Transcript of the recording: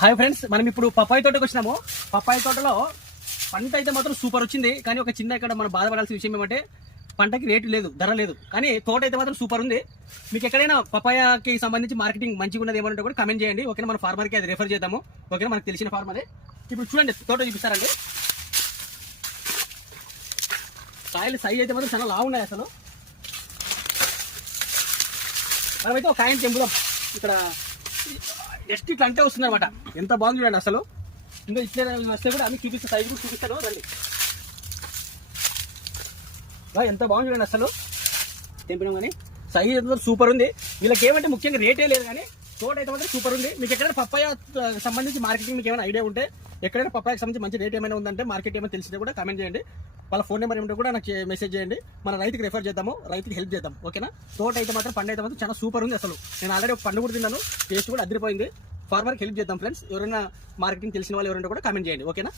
Hi friends, మనం ఇప్పుడు Popeye తోటకు వచ్చినాము. పప్పాయి తోటలో పంట అయితే మాత్రం సూపర్ వచ్చింది. కానీ ఒక చిన్న ఇక్కడ మనం బాధపడాల్సిన విషయం ఏమంటే పంటకి రేటు లేదు, ధర లేదు. కానీ తోట అయితే మాత్రం సూపర్ ఉంది. మీకు ఎక్కడైనా పప్పాయకి సంబంధించి మార్కెటింగ్ మంచిగా ఉన్నది ఏమంటే కూడా కమెంట్ చేయండి. ఓకేనా, మన ఫార్మర్కి అది రెఫర్ చేద్దాము. ఓకేనా, మనకు తెలిసిన ఫార్మరే. ఇప్పుడు చూడండి, తోట చూపిస్తారండి. కాయలు సైజ్ అయితే మాత్రం చాలా లావు ఉన్నాయి. అసలు మనమైతే ఒక కాయని తెంపుదాం. ఇక్కడ జస్ట్ ఇట్లా అంటే వస్తుంది అనమాట. ఎంత బాగుంది చూడండి అసలు. ఇంకా ఇట్లే వస్తే కూడా అన్ని చూపిస్తే సైజ్ కూడా చూపిస్తాను రండి. ఎంత బాగుంది చూడండి అసలు. తెంపినాం కానీ సైజ్ అయితే సూపర్ ఉంది. వీళ్ళకి ఏమంటే ముఖ్యంగా రేటే లేదు, కానీ తోట అయితే మాత్రం సూపర్ ఉంది. మీకు ఎక్కడైనా పప్పాయ సంబంధించి మార్కెటింగ్ మీకు ఏమైనా ఐడియా ఉంటే, ఎక్కడైనా పప్పాయకి సంబంధించి మంచి రేట్ ఏమైనా ఉందంటే, మార్కెట్ ఏమైనా తెలిసినా కూడా కామెంట్ చేయండి. వాళ్ళ ఫోన్ నెంబర్ ఏమిటో కూడా నాకు మెసేజ్ చేయండి. మన రైతుకి రెఫర్ చేద్దాము, రైతుకి హెల్ప్ చేద్దాం. ఓకేనా, తోట అయితే మాత్రం పండు అయితే మాత్రం చాలా సూపర్ ఉంది. అసలు నేను ఆల్రెడీ ఒక పండు కూడా తిన్నాను, టేస్ట్ కూడా అదిరిపోయింది. ఫార్మర్కి హెల్ప్ చేద్దాం ఫ్రెండ్స్. ఎవరైనా మార్కెటింగ్ తెలిసిన వాళ్ళు ఎవరైనా కూడా కామెంట్ చేయండి. ఓకేనా.